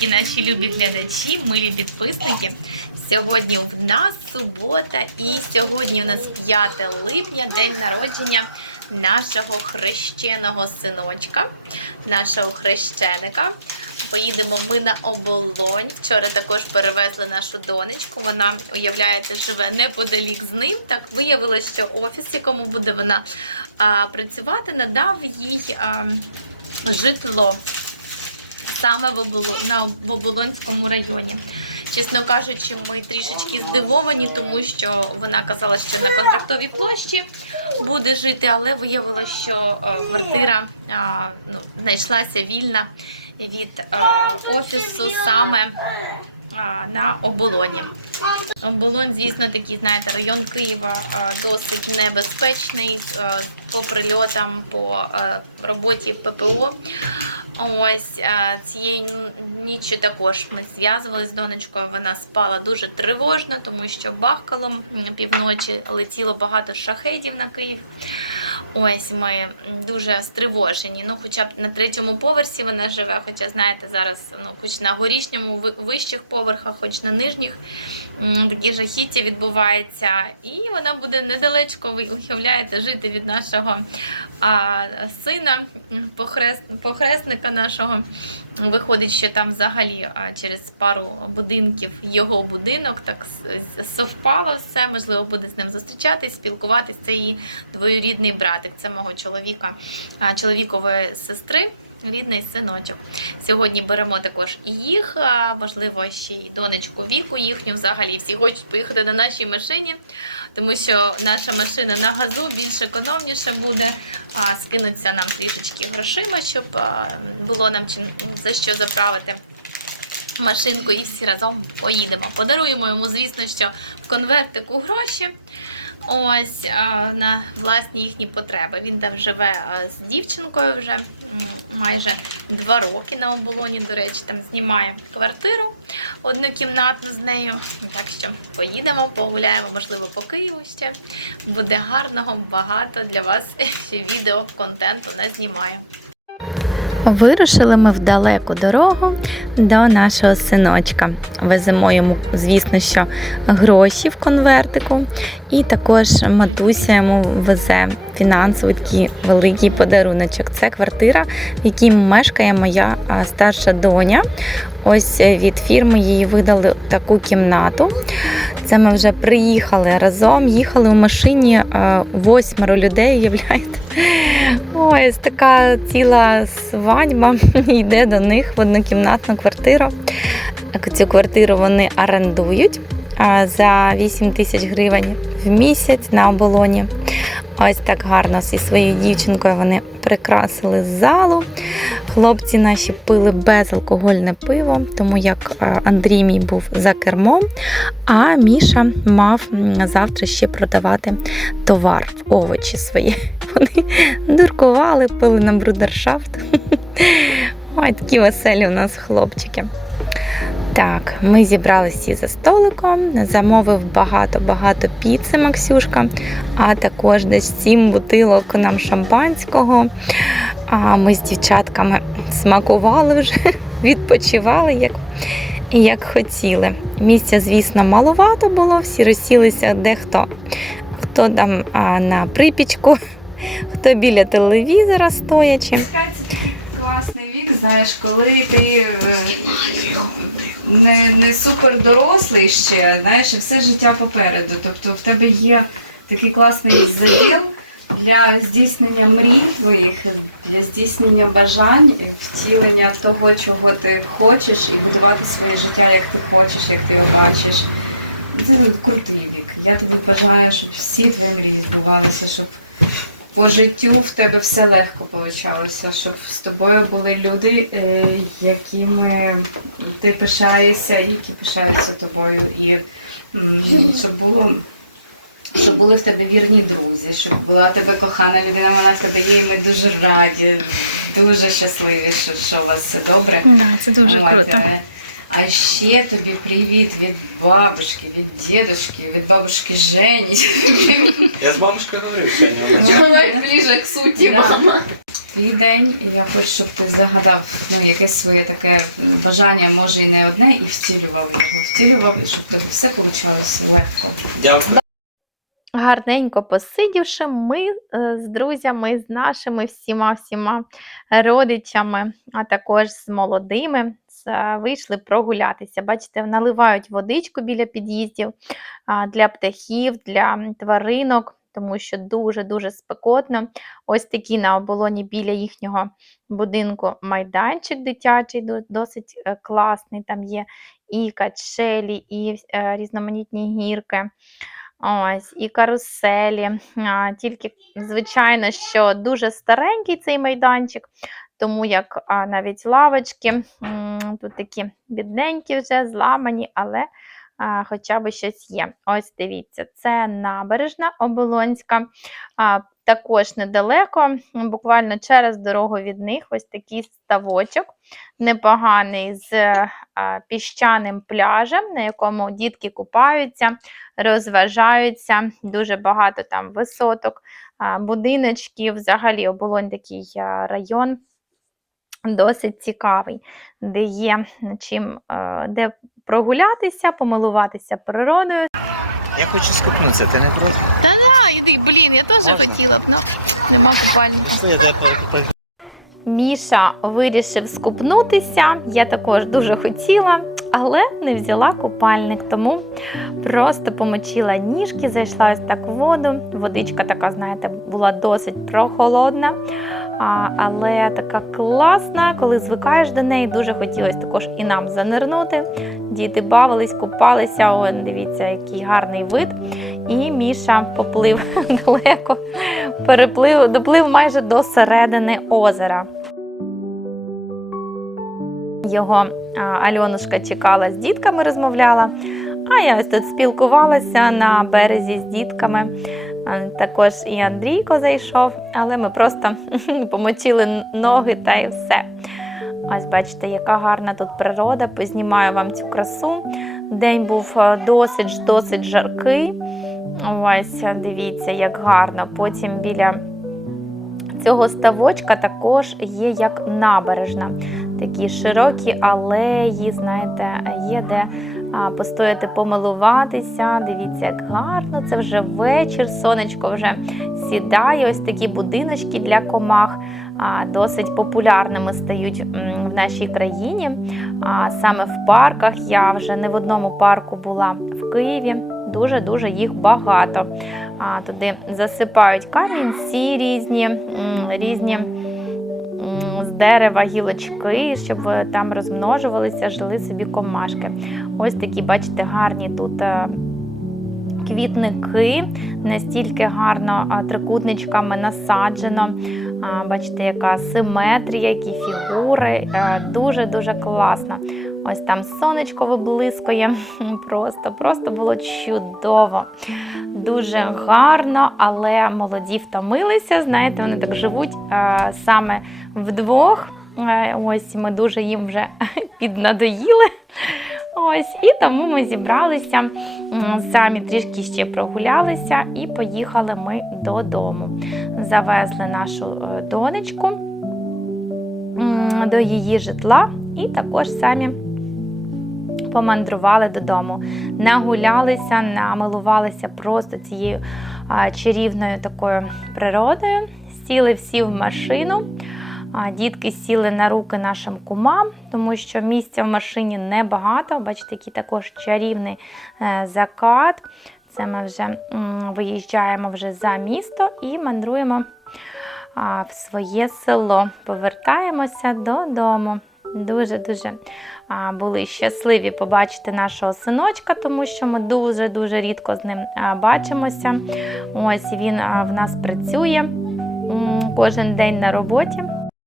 дорогі наші любі глядачі, милі підписники. Сьогодні в нас субота і сьогодні у нас 5 липня, день народження нашого хрещеного синочка, нашого хрещеника. Поїдемо ми на оболонь. Вчора також перевезли нашу донечку. Вона, уявляєте, живе неподалік з ним. Так виявилося, що офіс, якому буде вона а, працювати, надав їй а, житло саме в, Оболонському районі. Чесно кажучи, ми трішечки здивовані, тому що вона казала, що на контрактовій площі буде жити, але виявилося, що е, квартира ну, знайшлася вільна від е, офісу саме на оболоні. Оболонь, звісно, такий, знаєте, район Києва е, досить небезпечний по прильотам, по роботі ППО. Ось е, цієї нічі також ми зв'язувалися з донечкою. Вона спала дуже тривожно, тому що бахкало півночі, летіло багато шахедів на Київ. Ось ми дуже стривожені. Ну, хоча б на третьому поверсі вона живе. Хоча знаєте, зараз ну, хоч на горішньому ви- вищих поверхах, хоч на нижніх такі жахіття відбуваються. І вона буде недалечко, ви уявляєте, жити від нашого а, сина, похрест, похресника нашого. Виходить, що там взагалі через пару будинків його будинок так совпало все. Можливо, буде з ним зустрічатись, спілкуватись. Це її двоюрідний братик, це мого чоловіка, чоловікової сестри. Рідний синочок. Сьогодні беремо також і їх, а, можливо, ще й донечку віку їхню. Взагалі всі хочуть поїхати на нашій машині, тому що наша машина на газу більш економніше буде. А, скинуться нам трішечки грошима, щоб а, було нам чим за що заправити машинку і всі разом поїдемо. Подаруємо йому, звісно, що в конвертику гроші. Ось на власні їхні потреби. Він там живе з дівчинкою вже майже два роки на оболоні. До речі, там знімає квартиру однокімнатну з нею. Так що поїдемо, погуляємо, можливо, по Києву ще. Буде гарного, багато для вас ще відео контенту не знімаю. Вирушили ми в далеку дорогу до нашого синочка. Веземо йому, звісно, що гроші в конвертику, і також матуся йому везе фінансовий такий великий подаруночок. Це квартира, в якій мешкає моя старша доня. Ось е, від фірми їй видали таку кімнату. Це ми вже приїхали разом, їхали в машині е, восьмеро людей, уявляєте? Ось така ціла свадьба йде до них в однокімнатну квартиру. Цю квартиру вони орендують за 8 тисяч гривень в місяць на оболоні. Ось так гарно зі своєю дівчинкою вони прикрасили залу. Хлопці наші пили безалкогольне пиво, тому як Андрій мій був за кермом, а Міша мав завтра ще продавати товар, овочі свої. Вони дуркували, пили на брудершафт. Ой, такі веселі у нас хлопчики. Так, ми зібралися за столиком, замовив багато-багато піци Максюшка, а також десь сім бутилок нам шампанського. А ми з дівчатками смакували вже, відпочивали як, як хотіли. Місця, звісно, маловато було, всі розсілися дехто. Хто там а, на припічку, хто біля телевізора стоячи. Класний вік, знаєш, коли ти е, не, не супер дорослий ще, знаєш, і все життя попереду. Тобто в тебе є такий класний заділ для здійснення мрій твоїх, для здійснення бажань, втілення того, чого ти хочеш, і будувати своє життя, як ти хочеш, як ти його бачиш. Це крутий вік. Я тобі бажаю, щоб всі твої мрії збувалися, щоб по життю в тебе все легко получалося, щоб з тобою були люди, е, якими ти пишаєшся, які пишаються тобою. І щоб було. Щоб були в тебе вірні друзі, щоб була тебе кохана людина, вона в тебе є, і ми дуже раді, дуже щасливі, що, що у вас все добре. Це дуже круто. А ще тобі привіт від бабушки, від дідушки, від бабушки Жені. Я з бабушкою говорив сьогодні. вона Давай ближе к суті, Да. мама. твій день, і я хочу, щоб ти загадав ну, якесь своє таке бажання, може і не одне, і втілював його. Втілював, і щоб тебе все вийшло легко. Дякую. Гарненько посидівши, ми е, з друзями, з нашими всіма всіма родичами, а також з молодими, вийшли прогулятися. Бачите, наливають водичку біля під'їздів для птахів, для тваринок, тому що дуже-дуже спекотно. Ось такий на оболоні біля їхнього будинку майданчик дитячий, досить е, класний. Там є і качелі, і е, різноманітні гірки. Ось, і каруселі. Тільки, звичайно, що дуже старенький цей майданчик, тому як навіть лавочки тут такі бідненькі вже, зламані, але а, хоча б щось є. Ось дивіться, це набережна Оболонська. А, також недалеко, буквально через дорогу від них, ось такий ставочок непоганий з е, піщаним пляжем, на якому дітки купаються розважаються, дуже багато там висоток, будиночків. Взагалі оболонь такий район досить цікавий, де є чим е, де прогулятися, помилуватися природою. Я хочу скупнутися, ти не проти? Та да, іди, блін, я теж Можна? хотіла б, ну нема купальника. Перекупив. Міша вирішив скупнутися. Я також дуже хотіла, але не взяла купальник, тому просто помочила ніжки, зайшла ось так в воду. Водичка така, знаєте, була досить прохолодна, а, але така класна, коли звикаєш до неї, дуже хотілося також і нам занирнути. Діти бавились, купалися. Он, дивіться, який гарний вид. І Міша поплив далеко, переплив, доплив майже до середини озера. Його Альонушка чекала з дітками, розмовляла. А я ось тут спілкувалася на березі з дітками. Також і Андрійко зайшов, але ми просто помочили ноги та і все. Ось бачите, яка гарна тут природа. Познімаю вам цю красу. День був е, досить досить жаркий. Ось дивіться, як гарно. Потім біля цього ставочка також є як набережна. Такі широкі алеї, знаєте, є де постояти, помилуватися. Дивіться, як гарно. Це вже вечір, сонечко вже сідає. Ось такі будиночки для комах досить популярними стають в нашій країні. Саме в парках я вже не в одному парку була в Києві. Дуже-дуже їх багато. Туди засипають камінці різні, різні з дерева гілочки, щоб е, там розмножувалися, жили собі комашки. Ось такі, бачите, гарні тут. Квітники настільки гарно трикутничками насаджено. Бачите, яка симетрія, які фігури. Дуже дуже класно. Ось там сонечко виблискує. Просто, просто було чудово. Дуже гарно, але молоді втомилися. Знаєте, вони так живуть саме вдвох. Е, Ось ми дуже їм вже піднадоїли. Ось, і тому ми зібралися, самі трішки ще прогулялися і поїхали ми додому. Завезли нашу е, донечку до її житла і також самі помандрували додому. Нагулялися, намилувалися просто цією чарівною такою природою. Сіли всі в машину. Дітки сіли на руки нашим кумам, тому що місця в машині небагато. Бачите, який також чарівний е, закат. Це ми вже виїжджаємо вже за місто і мандруємо в своє село. Повертаємося додому. Дуже-дуже були щасливі побачити нашого синочка, тому що ми дуже-дуже рідко з ним бачимося. Ось він в нас працює кожен день на роботі.